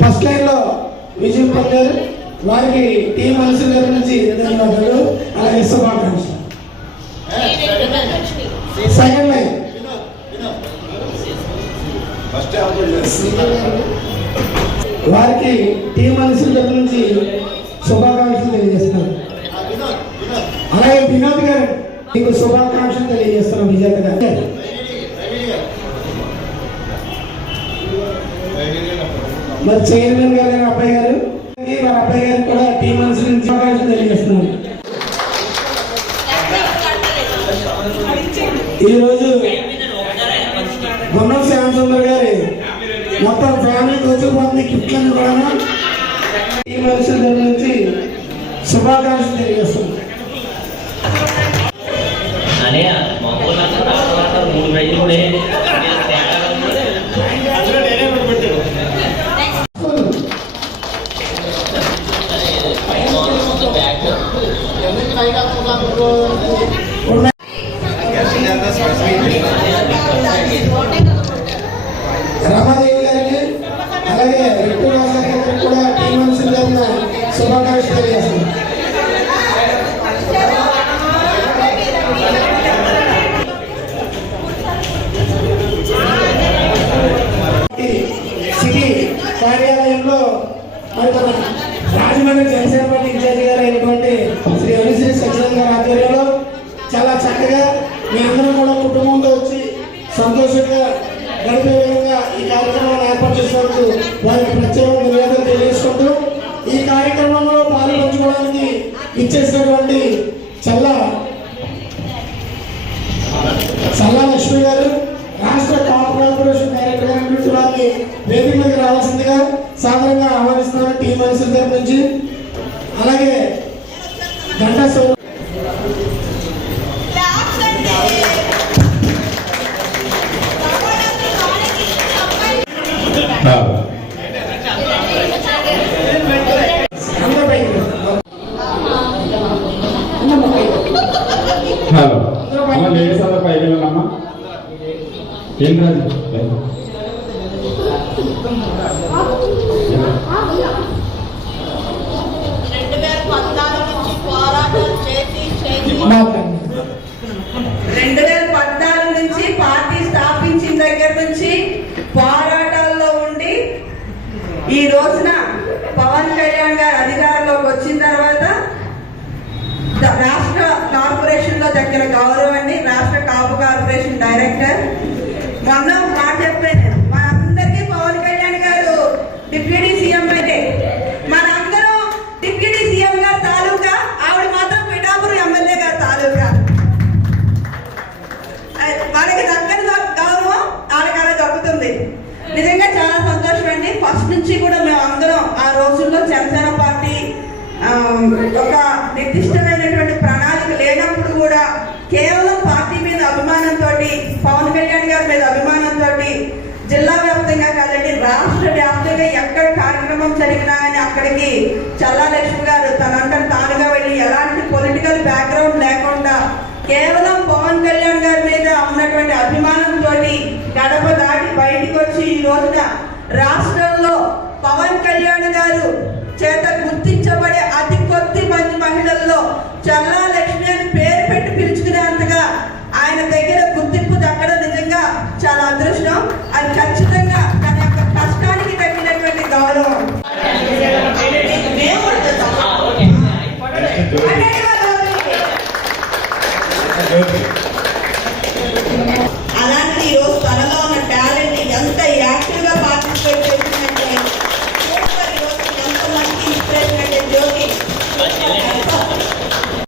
First line లో విజయం పొందారు. వారికి టీం మనసు నుంచి ధన్యవాదాలు, అలాగే శుభాకాంక్షలు. సెకండ్ లైన్ వారికి టీం మనసు నుంచి శుభాకాంక్షలు తెలియజేస్తున్నారు. అలాగే వినోద్ గారు మీకు శుభాకాంక్షలు తెలియజేస్తున్నాం విజేత గారు. మరి చైర్మన్ గారు అబ్బాయి గారు వారి అబ్బాయి గారు కూడా టీం మనసు నుంచి శుభాకాంక్షలు తెలియజేస్తున్నారు. ఈరోజు గున్నం శ్యామసుందర్ గారి మొత్తం ఫ్యామిలీకి వచ్చిపోతుంది గిఫ్ట్లను కూడా టీం మనసు నుంచి శుభాకాంక్షలు తెలియజేస్తున్నారు. రమాదేవి గారికి అలాగే రెడ్డి రాజా గారికి కూడా టీం మనసు శుభాకాంక్షలు తెలియజేస్తున్నారు. సిటీ కార్యాలయంలో మరి మన రాజమండ్రి జనసేన పార్టీ ఇన్ఛార్జి గారు అయినటువంటి శ్రీ అనుశ్రీ సత్యనారాయణ గారి ఆధ్వర్యంలో చాలా చక్కగా మీ అందరూ కూడా కుటుంబంతో వచ్చి సంతోషంగా గడిపే విధంగా ఈ కార్యక్రమాన్ని ఏర్పాటు చేసినందుకు వారికి ప్రత్యేక ధన్యవాదాలు తెలియజేసుకుంటూ ఈ కార్యక్రమంలో పాల్పంచుకోవడానికి ఇచ్చేసినటువంటి చల్లా లక్ష్మి గారు రాష్ట్ర కార్పొరేషన్ డైరెక్టర్ గారు వారిని వేదిక మీద రావాల్సిందిగా సాధారణంగా ఆహ్వానిస్తున్నారు టీం మనసు తరపు నుంచి. అలాగే గంటా లేడీస్ అందరూ పైకి వెళ్ళామ్మా. ఏం రాజు 2014 నుంచి పార్టీ స్థాపించిన దగ్గర నుంచి పోరాటాల్లో ఉండి ఈ రోజున పవన్ కళ్యాణ్ గారు అధికారంలోకి వచ్చిన తర్వాత రాష్ట్ర కార్పొరేషన్ లో దక్కిన గౌరవాన్ని రాష్ట్ర కాపు కార్పొరేషన్ డైరెక్టర్ మొన్న మాట చెప్పాను. మనందరికీ పవన్ కళ్యాణ్ గారు డిప్యూటీ సీఎం అయితే మనందరం డిప్యూటీ సీఎం గారు తాలూకా, ఆవిడ మాత్రం పిఠాపురం ఎమ్మెల్యే గారు తాలూకా. మనకి దక్కని గౌరవం ఆవిడకాల దక్కుతుంది. నిజంగా చాలా సంతోషం అండి. ఫస్ట్ నుంచి కూడా మేము అందరం ఆ రోజుల్లో జనసేన పార్టీ ఒక నిర్దిష్టమైనటువంటి ప్రణాళిక లేనప్పుడు కూడా కేవలం పార్టీ మీద అభిమానంతో, పవన్ కళ్యాణ్ గారి మీద అభిమానంతో జిల్లా వ్యాప్తంగా కాదండి రాష్ట్ర వ్యాప్తంగా ఎక్కడ కార్యక్రమం జరిగినా కానీ అక్కడికి చల్లా లక్ష్మి గారు తనంటే తానుగా వెళ్ళి ఎలాంటి పొలిటికల్ బ్యాక్గ్రౌండ్ లేకుండా కేవలం పవన్ కళ్యాణ్ గారి మీద ఉన్నటువంటి అభిమానంతో గడప దాటి బయటకు వచ్చి ఈ రోజున రాష్ట్రంలో పవన్ కళ్యాణ్ గారు చేత గుర్తించబడే అతి కొద్ది మంది మహిళల్లో చల్లా లక్ష్మి అని పేరు పెట్టి పిలుచుకునేంతగా ఆయన దగ్గర గుర్తింపు దక్కడం నిజంగా చాలా అదృష్టం. అది ఖచ్చితంగా తన యొక్క కష్టానికి తగ్గినటువంటి గౌరవం.